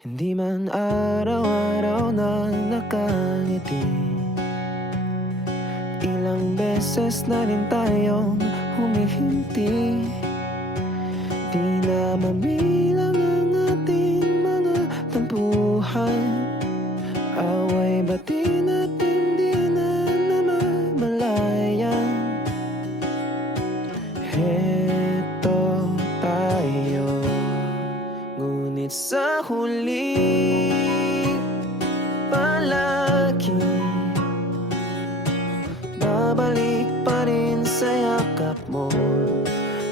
Hindi man araw-araw na nakangiti. Ilang beses na rin tayong humihinti. Di na mabilang ang ating mga tampuhan. Away bati natin di na namamalayan. Heto tayo, ngunit sa huli palagi babalik pa rin sa yakap mo.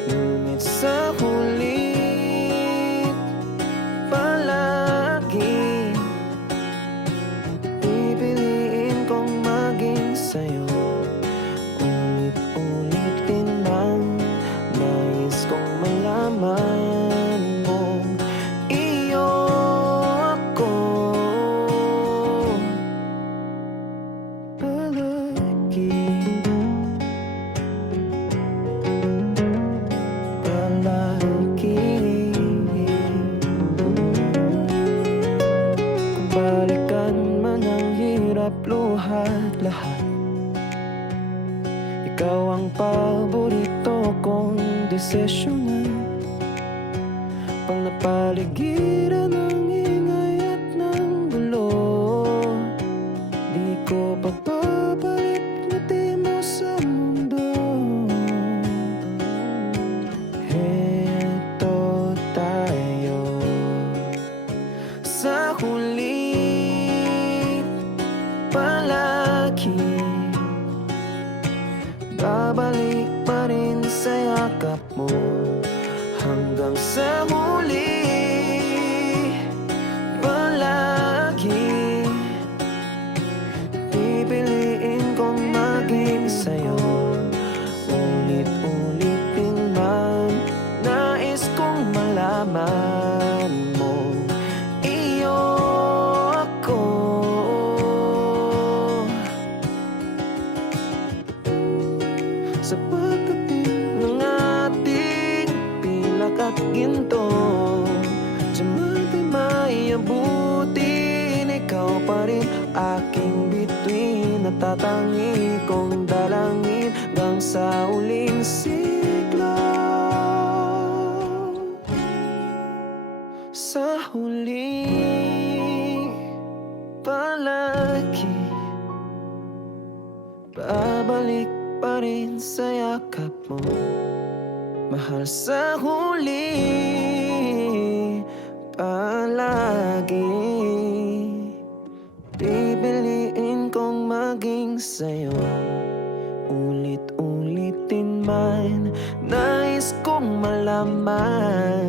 Ngunit sa huli palagi pipiliin kong maging sa'yo. Ulit-ulitin man, nais kong malaman mong iyo ako palagi. Kung balikan man ang hirap, luhat lahat, ikaw ang paborito kong desisyonan. Pag napaligiran ng ingay at ng gulo, di ko pagpapalit ngiti mo sa mundo. Heto tayo sa huli palagi babalik pa rin sa yakap mo. Hanggang sa huli palagi pipiliin kong maging sa'yo. Ulit-ulitin man, nais kong malaman mo iyo ako. Sa pagdating ng ating pilak at ginto, diyan di maiabutin, ikaw pa rin aking bituin. Natatangi kong dalangin hanggang sa uling siglo. Sa huli palagi babalik pa rin sa yakap mo. Mahal, sa huli palagi pipiliin kong maging sa'yo. Ulit-ulitin man, nais kong malaman